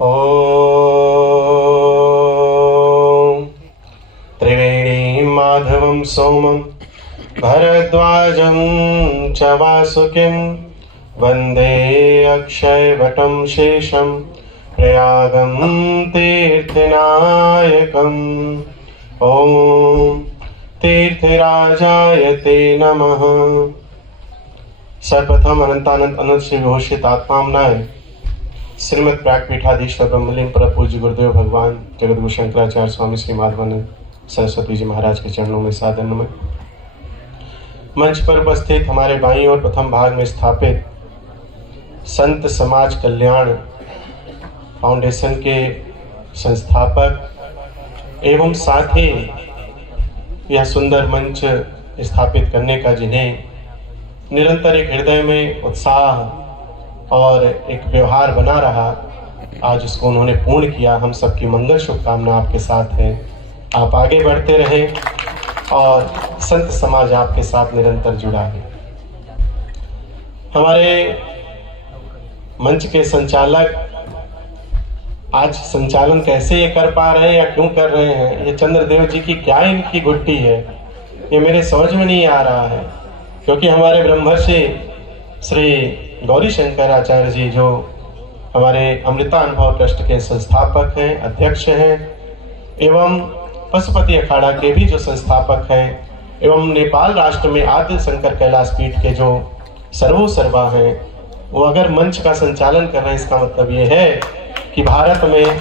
ॐ त्रिवेणीं माधवं सोमं भरद्वाजं च वासुकिं वन्दे अक्षयवटं शेषं प्रयागं तीर्थनायकम् ॐ तीर्थराजाय ते नमः। सर्वप्रथम अनंतानंत अनंत श्री घोषित आत्मामनाय श्रीमद प्राकपीठाधीश्वर ब्रह्मलीन पर पूज्य गुरुदेव भगवान जगतगुरु शंकराचार्य स्वामी श्री माधवानंद सरस्वती जी महाराज के चरणों में सादर नमन। मंच पर उपस्थित हमारे बाईं और प्रथम भाग में स्थापित संत समाज कल्याण फाउंडेशन के संस्थापक एवं साथ ही यह सुंदर मंच स्थापित करने का जिन्हें निरंतर एक हृदय में उत्साह और एक व्यवहार बना रहा, आज उसको उन्होंने पूर्ण किया। हम सबकी मंगल शुभकामना आपके साथ है। आप आगे बढ़ते रहें और संत समाज आपके साथ निरंतर जुड़ा है। हमारे मंच के संचालक आज संचालन कैसे ये कर पा रहे हैं या क्यों कर रहे हैं, ये चंद्रदेव जी की क्या इनकी गुट्टी है, ये मेरे समझ में नहीं आ रहा है। क्योंकि हमारे ब्रह्मर्षि श्री गौरी शंकर आचार्य जी जो हमारे अमृता अनुभव ट्रस्ट के संस्थापक हैं, अध्यक्ष हैं, एवं पशुपति अखाड़ा के भी जो संस्थापक हैं, एवं नेपाल राष्ट्र में आद्य शंकर कैलाश पीठ के जो सर्वोसर्वा हैं, वो अगर मंच का संचालन कर रहे हैं, इसका मतलब ये है कि भारत में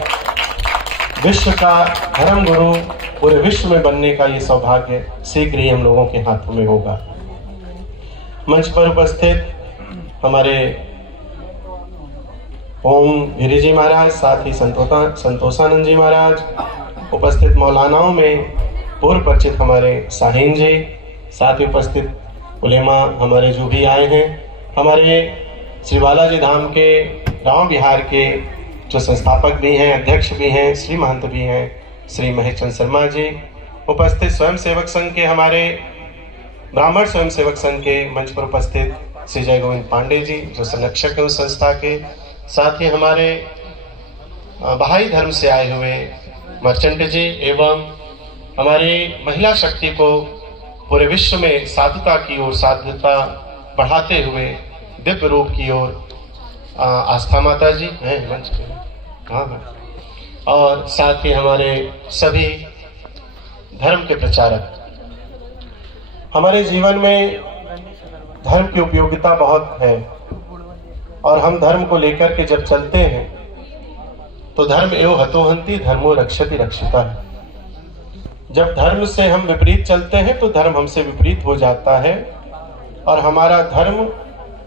विश्व का धर्म गुरु पूरे विश्व में बनने का ये सौभाग्य शीघ्र ही हम लोगों के हाथों में होगा। मंच पर उपस्थित हमारे ओम गिरी जी महाराज, साथ ही संतोषानंद जी महाराज, उपस्थित मौलानाओं में पूर्व परिचित हमारे साहिन जी, साथ ही उपस्थित उलेमा हमारे जो भी आए हैं, हमारे श्री बालाजी धाम के गांव बिहार के जो संस्थापक भी हैं, अध्यक्ष भी हैं, श्री महंत भी हैं, श्री महेश चंद्र शर्मा जी, उपस्थित स्वयं सेवक संघ के हमारे ब्राह्मण स्वयं सेवक संघ के मंच पर उपस्थित श्री जय गोविंद पांडे जी जो संरक्षक हैं उस संस्था के, साथ ही हमारे बहाई धर्म से आए हुए मर्चेंट जी, एवं हमारी महिला शक्ति को पूरे विश्व में साधुता की ओर, साधुता बढ़ाते हुए दिव्य रूप की ओर आस्था माता जी हैं मंच के, हाँ, और साथ ही हमारे सभी धर्म के प्रचारक। हमारे जीवन में धर्म की उपयोगिता बहुत है और हम धर्म को लेकर के जब चलते हैं तो धर्म एव हतोहंति धर्मो रक्षति रक्षिता है। जब धर्म से हम विपरीत चलते हैं तो धर्म हमसे विपरीत हो जाता है और हमारा धर्म,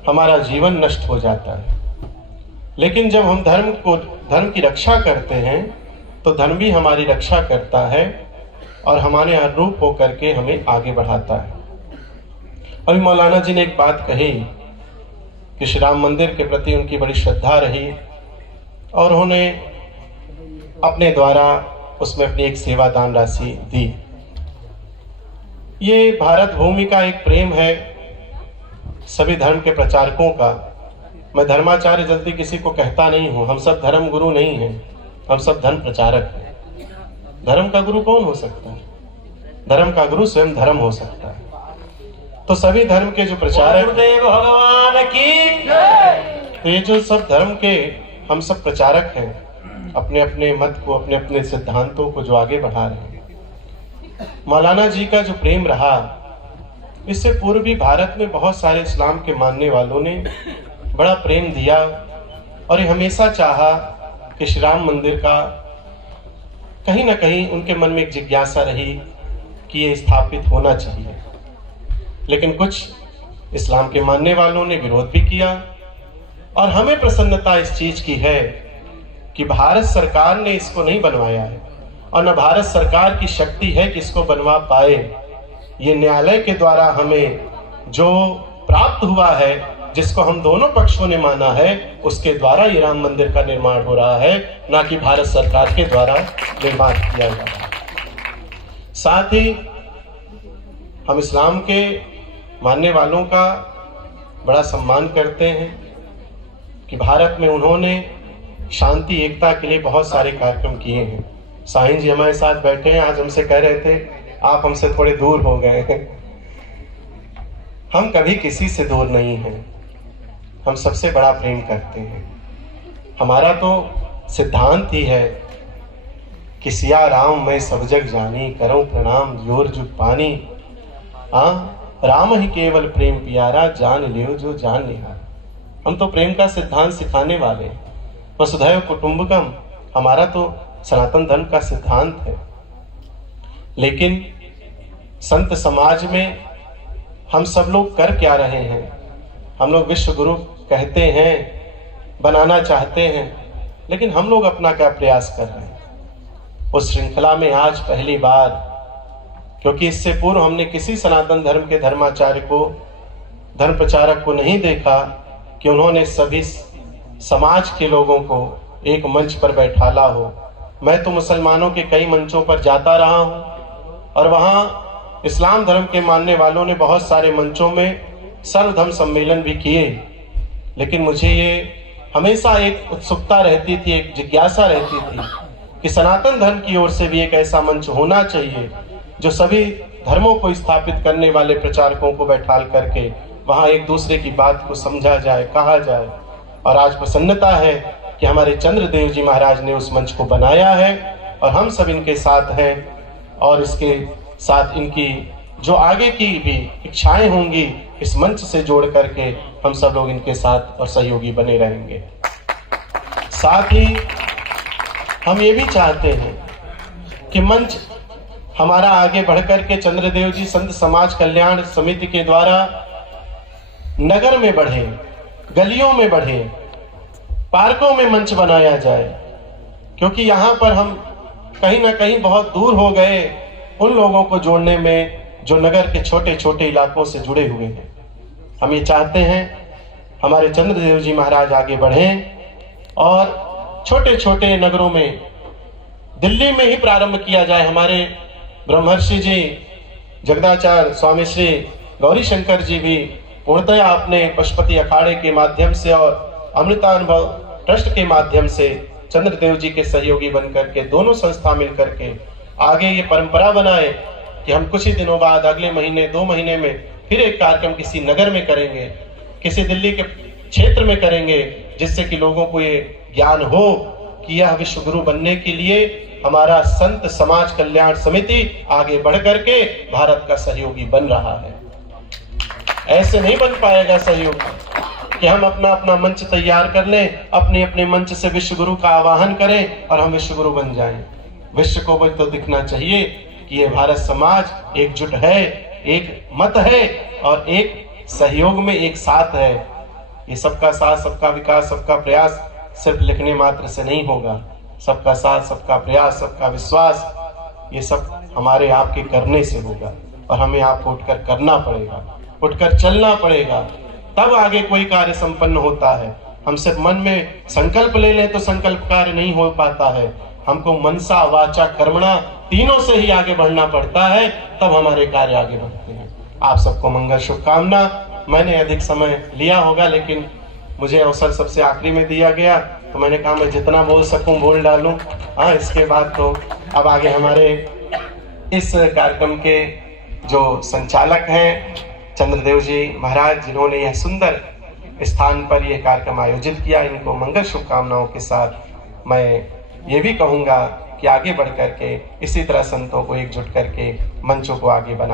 हमारा जीवन नष्ट हो जाता है। लेकिन जब हम धर्म की रक्षा करते हैं तो धर्म भी हमारी रक्षा करता है और हमारे अनुरूप होकर के हमें आगे बढ़ाता है। अभी मौलाना जी ने एक बात कही कि श्री राम मंदिर के प्रति उनकी बड़ी श्रद्धा रही और उन्होंने अपने द्वारा उसमें अपनी एक सेवादान राशि दी। ये भारत भूमि का एक प्रेम है सभी धर्म के प्रचारकों का। मैं धर्माचार्य जल्दी किसी को कहता नहीं हूँ, हम सब धर्म गुरु नहीं हैं, हम सब धर्म प्रचारक हैं। धर्म का गुरु कौन हो सकता है? धर्म का गुरु स्वयं धर्म हो सकता है। तो सभी धर्म के जो प्रचारक भगवान की, तो ये जो सब धर्म के हम सब प्रचारक हैं, अपने अपने मत को, अपने अपने सिद्धांतों को जो आगे बढ़ा रहे हैं। मौलाना जी का जो प्रेम रहा, इससे पूर्व भी भारत में बहुत सारे इस्लाम के मानने वालों ने बड़ा प्रेम दिया और ये हमेशा चाहा कि श्री राम मंदिर का कहीं ना कहीं उनके मन में एक जिज्ञासा रही कि ये स्थापित होना चाहिए। लेकिन कुछ इस्लाम के मानने वालों ने विरोध भी किया और हमें प्रसन्नता इस चीज की है कि भारत सरकार ने इसको नहीं बनवाया है और न भारत सरकार की शक्ति है कि इसको बनवा पाए। ये न्यायालय के द्वारा हमें जो प्राप्त हुआ है, जिसको हम दोनों पक्षों ने माना है, उसके द्वारा ये राम मंदिर का निर्माण हो रहा है, ना कि भारत सरकार के द्वारा निर्माण किया जा रहा है। साथ ही हम इस्लाम के मानने वालों का बड़ा सम्मान करते हैं कि भारत में उन्होंने शांति एकता के लिए बहुत सारे कार्यक्रम किए हैं। साहिन जी हमारे साथ बैठे हैं, आज हमसे कह रहे थे आप हमसे थोड़े दूर हो गए हैं। हम कभी किसी से दूर नहीं हैं, हम सबसे बड़ा प्रेम करते हैं। हमारा तो सिद्धांत ही है कि सिया राम मैं सब जग जानी, करूं प्रणाम जोर जुग पानी। राम ही केवल प्रेम प्यारा, जान लियो जो जान निहार। हम तो प्रेम का सिद्धांत सिखाने वाले। वसुधैव कुटुंबकम हमारा तो सनातन धर्म का सिद्धांत है। लेकिन संत समाज में हम सब लोग कर क्या रहे हैं? हम लोग विश्व गुरु कहते हैं, बनाना चाहते हैं, लेकिन हम लोग अपना क्या प्रयास कर रहे हैं? उस श्रृंखला में आज पहली बार, क्योंकि इससे पूर्व हमने किसी सनातन धर्म के धर्माचार्य को, धर्म प्रचारक को नहीं देखा कि उन्होंने सभी समाज के लोगों को एक मंच पर बैठाला हो। मैं तो मुसलमानों के कई मंचों पर जाता रहा हूं और वहां इस्लाम धर्म के मानने वालों ने बहुत सारे मंचों में सर्वधर्म सम्मेलन भी किए, लेकिन मुझे ये हमेशा एक उत्सुकता रहती थी, एक जिज्ञासा रहती थी कि सनातन धर्म की ओर से भी एक ऐसा मंच होना चाहिए जो सभी धर्मों को स्थापित करने वाले प्रचारकों को बैठाल करके वहां एक दूसरे की बात को समझा जाए, कहा जाए। और आज प्रसन्नता है कि हमारे चंद्रदेव जी महाराज ने उस मंच को बनाया है और हम सब इनके साथ हैं, और इसके साथ इनकी जो आगे की भी इच्छाएं होंगी इस मंच से जोड़ करके हम सब लोग इनके साथ और सहयोगी बने रहेंगे। साथ ही हम ये भी चाहते हैं कि मंच हमारा आगे बढ़कर के चंद्रदेव जी संत समाज कल्याण समिति के द्वारा नगर में बढ़े, गलियों में बढ़े, पार्कों में मंच बनाया जाए, क्योंकि यहाँ पर हम कहीं ना कहीं बहुत दूर हो गए उन लोगों को जोड़ने में जो नगर के छोटे छोटे इलाकों से जुड़े हुए हैं। हम ये चाहते हैं हमारे चंद्रदेव जी महाराज आगे बढ़ें और छोटे छोटे नगरों में, दिल्ली में ही प्रारंभ किया जाए। हमारे ब्रह्मर्षि जी जगदाचार्य स्वामी श्री गौरी शंकर जी भी पूर्णतया अपने पशुपति अखाड़े के माध्यम से और अमृतानुभव ट्रस्ट के माध्यम से चंद्रदेव जी के सहयोगी बनकर के दोनों संस्था मिलकर के आगे ये परंपरा बनाए कि हम कुछ ही दिनों बाद अगले महीने 2 महीने में फिर एक कार्यक्रम किसी नगर में करेंगे, किसी दिल्ली के क्षेत्र में करेंगे, जिससे कि लोगों को ये ज्ञान हो कि यह विश्व गुरु बनने के लिए हमारा संत समाज कल्याण समिति आगे बढ़ करके भारत का सहयोगी बन रहा है। ऐसे नहीं बन पाएगा सहयोगी कि हम अपना अपना मंच तैयार कर लें, अपने अपने मंच से विश्व गुरु का आवाहन करें और हम विश्व गुरु बन जाएं। विश्व को भी तो दिखना चाहिए कि ये भारत समाज एकजुट है, एक मत है और एक सहयोग में एक साथ है। ये सबका साथ, सबका विकास, सबका प्रयास सिर्फ लिखने मात्र से नहीं होगा। सबका साथ, सबका प्रयास, सबका विश्वास, ये सब हमारे आपके करने से होगा और हमें आपको उठकर करना पड़ेगा, उठकर चलना पड़ेगा, तब आगे कोई कार्य संपन्न होता है। हम सिर्फ मन में संकल्प ले लें तो संकल्प कार्य नहीं हो पाता है। हमको मनसा वाचा कर्मणा तीनों से ही आगे बढ़ना पड़ता है, तब हमारे कार्य आगे बढ़ते हैं। आप सबको मंगल शुभकामना। मैंने अधिक समय लिया होगा, लेकिन मुझे अवसर सबसे आखिरी में दिया गया तो मैंने कहा मैं जितना बोल सकूं बोल डालूं। इसके बाद तो अब आगे हमारे इस कार्यक्रम के जो संचालक हैं चंद्रदेव जी महाराज, जिन्होंने यह सुंदर स्थान पर यह कार्यक्रम आयोजित किया, इनको मंगल शुभकामनाओं के साथ मैं ये भी कहूँगा कि आगे बढ़ करके इसी तरह संतों को एकजुट करके मंचों को आगे बना